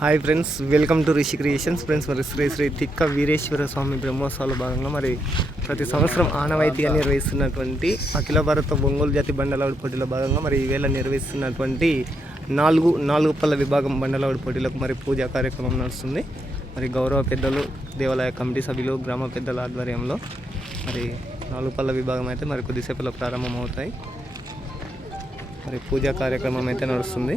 Hi friends welcome to Rishi creations friends మరి శ్రీ శ్రీ తిక్క వీరేశ్వర స్వామి బ్రహ్మోత్సవాల భాగంగా మరి ప్రతి సంవత్సరం ఆనవాయితీగా నిర్వహిస్తున్నటువంటి అఖిల భారత ఒంగోలు జాతి బండలావుడి పోటీల భాగంగా మరి ఈవేళ నిర్వహిస్తున్నటువంటి నాలుగు నాలుగు పళ్ళ విభాగం బండలావుడి పోటీలకు మరి పూజా కార్యక్రమం నడుస్తుంది. మరి గౌరవ పెద్దలు దేవాలయ కమిటీ సభ్యులు గ్రామ పెద్దల ఆధ్వర్యంలో మరి నాలుగు పళ్ళ విభాగం అయితే మరి కొద్దిసేపులో ప్రారంభమవుతాయి. మరి పూజా కార్యక్రమం అయితే నడుస్తుంది.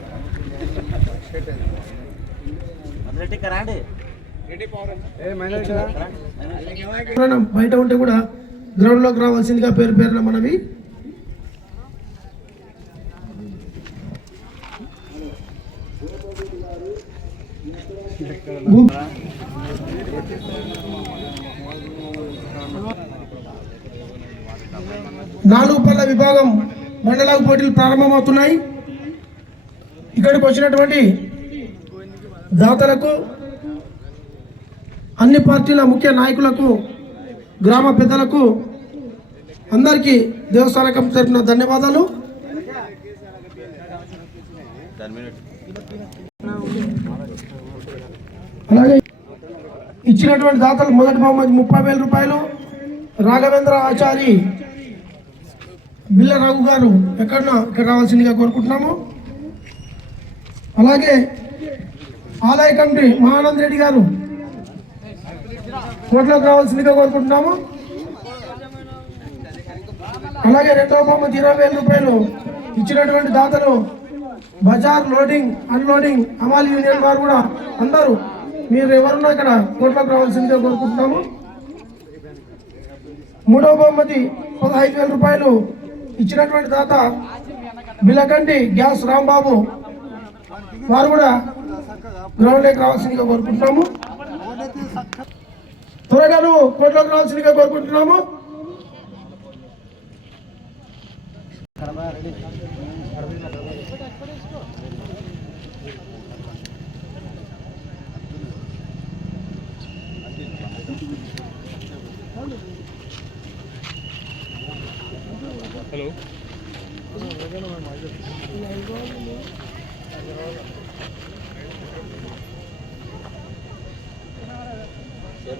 బయట ఉంటే కూడా గ్రౌండ్లోకి రావాల్సిందిగా పేరు పేరున మనవి. నాలుగు పళ్ళ విభాగం మండలాల పోటీలు ప్రారంభమవుతున్నాయి. ఇక్కడికి వచ్చినటువంటి దాతలకు అన్ని పార్టీల ముఖ్య నాయకులకు గ్రామ పెద్దలకు అందరికీ దేవస్థాన కమిటీ తరఫున ధన్యవాదాలు. అలాగే ఇచ్చినటువంటి దాతలు మొదటి బహుమతి ముప్పై వేల రూపాయలు. రాఘవేంద్ర ఆచారి బిల్ల రఘు గారు ఎక్కడన్నా ఇక్కడ రావాల్సిందిగా కోరుకుంటున్నాము. అలాగే ఆలయ కమిటీ మహానంద్ రెడ్డి గారు కోట్లోకి రావాల్సిందిగా కోరుకుంటున్నాము. అలాగే రెండవ బహుమతి ఇరవై వేల రూపాయలు ఇచ్చినటువంటి దాతలు బజార్ లోడింగ్ అన్లోడింగ్ అమాల్ యూనియన్ వారు కూడా అందరూ మీరు ఎవరున్నా ఇక్కడ కోట్లోకి రావాల్సిందిగా కోరుకుంటున్నాము. మూడవ బహుమతి పదహైదు వేల రూపాయలు ఇచ్చినటువంటి దాత బిలకంటి గ్యాస్ రాంబాబు వారు కూడా గ్రౌండ్లోకి రావాల్సిందిగా కోరుకుంటున్నాము. త్వరగాను కోర్టులోకి రావాల్సిందిగా కోరుకుంటున్నాము.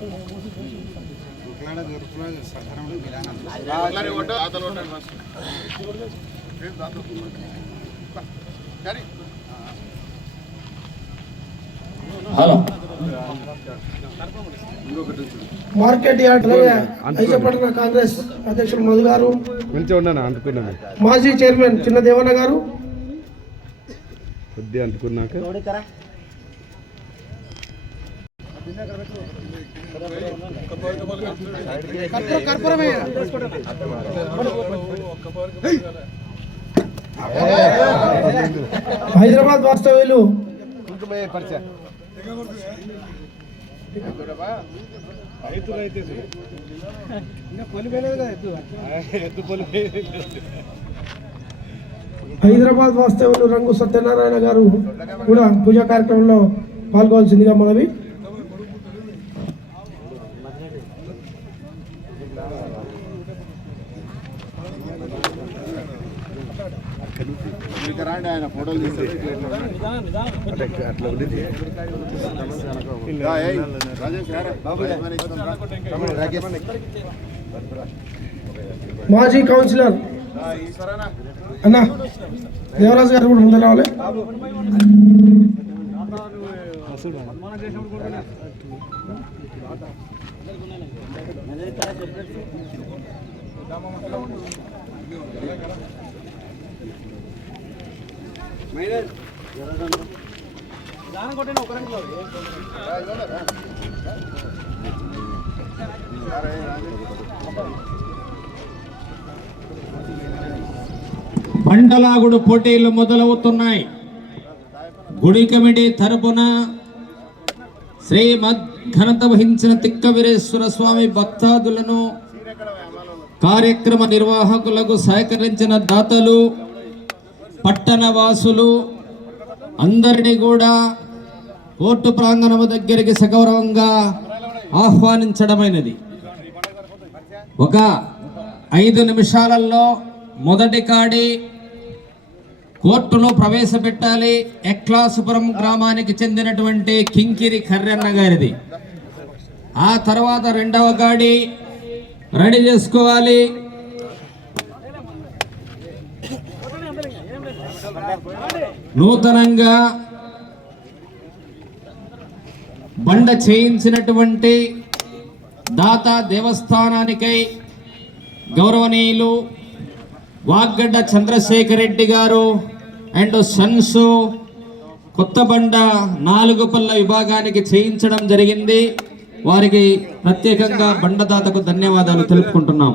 ఏం మార్కెట్ యార్డ్ ఐజపట్న కాంగ్రెస్ అధ్యక్షులు మధు గారు. మాజీ చైర్మన్ చిన్న దేవన్న గారు. కొద్దిగా హైదరాబాద్ వాస్తవ్యులు. హైదరాబాద్ వాస్తవులు రంగు సత్యనారాయణ గారు కూడా పూజా కార్యక్రమంలో పాల్గొవాల్సిందిగా మనవి. మాజీ కౌన్సిలర్. అన్నా దేవరాజు గారు కూడా ముందు రావాలి. బండలాగుడు పోటీలు మొదలవుతున్నాయి. గుడి కమిటీ తరపున శ్రీమద్ ఘనత వహించిన తిక్క వీరేశ్వర స్వామి భక్తాదులను కార్యక్రమ నిర్వాహకులకు సహకరించిన దాతలు పట్టణ వాసులు అందరినీ కూడా కోర్టు ప్రాంగణము దగ్గరికి సగౌరవంగా ఆహ్వానించడమైనది. ఒక ఐదు నిమిషాలలో మొదటి కాడి కోర్టులో ప్రవేశపెట్టాలి. ఎక్లాసుపురం గ్రామానికి చెందినటువంటి కింకిరి కర్రన్న గారిది. ఆ తర్వాత రెండవ గాడి రెడీ చేసుకోవాలి. నూతనంగా బండ చేయించినటువంటి దాత దేవస్థానానికై గౌరవనీయులు వాగ్గడ్డ చంద్రశేఖర్ రెడ్డి గారు అండ్ సన్స్ కొత్త బండ నాలుగు పళ్ళ విభాగానికి చేయించడం జరిగింది. వారికి ప్రత్యేకంగా బండదాతకు ధన్యవాదాలు తెలుపుకుంటున్నాం.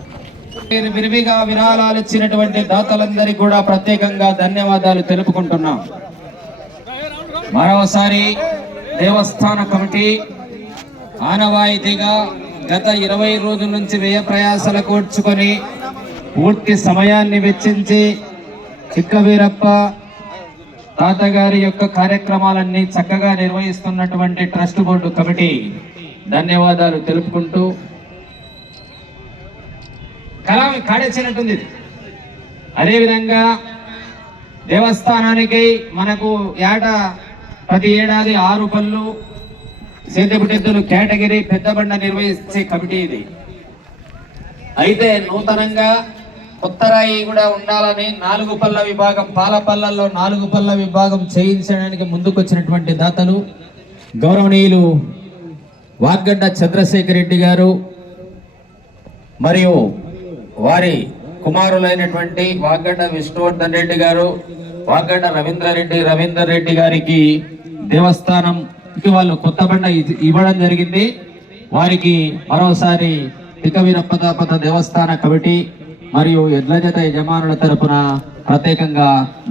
విరివిగా విరాళాలు ఇచ్చినటువంటి దాతలందరికీ కూడా ప్రత్యేకంగా ధన్యవాదాలు తెలుపుకుంటున్నాం. మరోసారి దేవస్థాన కమిటీ ఆనవాయితీగా గత ఇరవై రోజుల నుంచి వ్యయ ప్రయాసాలు కూర్చుకొని పూర్తి సమయాన్ని వెచ్చించి చిక్కవీరప్ప తాతగారి యొక్క కార్యక్రమాలన్నీ చక్కగా నిర్వహిస్తున్నటువంటి ట్రస్ట్ బోర్డు కమిటీ ధన్యవాదాలు తెలుపుకుంటూ కలాం కాడేసినట్టుంది అదేవిధంగా దేవస్థానానికి మనకు ఏట ప్రతి ఏడాది ఆరు పళ్ళు సేద్యపుటెద్దులు కేటగిరీ పెద్ద బండ నిర్వహించే కమిటీ ఇది. అయితే నూతనంగా కొత్తరాయి కూడా ఉండాలని నాలుగు పళ్ళ విభాగం పాలపల్లల్లో నాలుగు పళ్ళ విభాగం చేయించడానికి ముందుకొచ్చినటువంటి దాతలు గౌరవనీయులు వాగ్గడ్డ చంద్రశేఖర్ రెడ్డి గారు మరియు వారి కుమారులైనటువంటి వాగడ్డ విష్ణువర్ధన్ రెడ్డి గారు వాగడ్డ రవీంద్రారెడ్డి రవీందర్ రెడ్డి గారికి దేవస్థానంకి వాళ్ళు కొత్త బండ ఇ- ఇవ్వడం జరిగింది. వారికి మరోసారి తికవీరప్పదాపత దేవస్థాన కమిటీ మరియు యజ్ఞజత యజమానుల తరపున ప్రత్యేకంగా